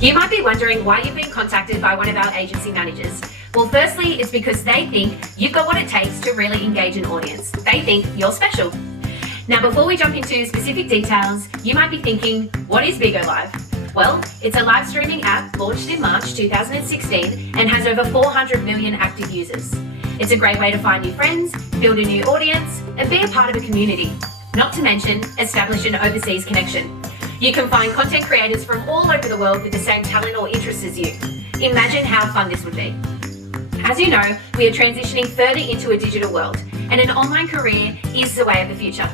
You might be wondering why you've been contacted by one of our agency managers. Well, firstly, it's because they think you've got what it takes to really engage an audience. They think you're special. Now, before we jump into specific details, you might be thinking, what is BIGO Live? Well, it's a live streaming app launched in March 2016 and has over 400 million active users. It's a great way to find new friends, build a new audience, and be a part of a community. Not to mention, establish an overseas connection. You can find content creators from all over the world with the same talent or interests as you. Imagine how fun this would be. As you know, we are transitioning further into a digital world, and an online career is the way of the future.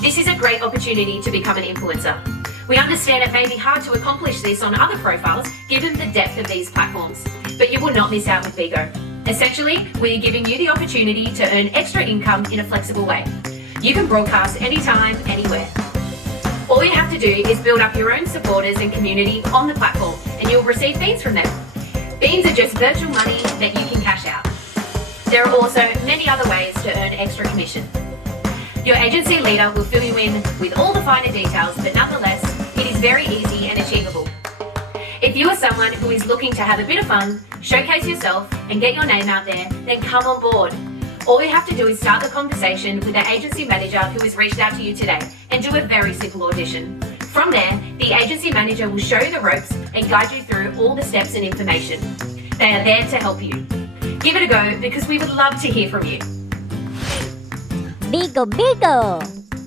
This is a great opportunity to become an influencer. We understand it may be hard to accomplish this on other profiles given the depth of these platforms, but you will not miss out with BIGO. Essentially, we are giving you the opportunity to earn extra income in a flexible way. You can broadcast anytime, anywhere. All you have to do is build up your own supporters and community on the platform, and you'll receive beans from them. Beans are just virtual money that you can cash out. There are also many other ways to earn extra commission. Your agency leader will fill you in with all the finer details, but nonetheless, it is very easy and achievable. If you are someone who is looking to have a bit of fun, showcase yourself, and get your name out there, then come on board. All you have to do is start the conversation with the agency manager who has reached out to you today and do a very simple audition. From there, the agency manager will show you the ropes and guide you through all the steps and information. They are there to help you. Give it a go because we would love to hear from you. BIGO, BIGO!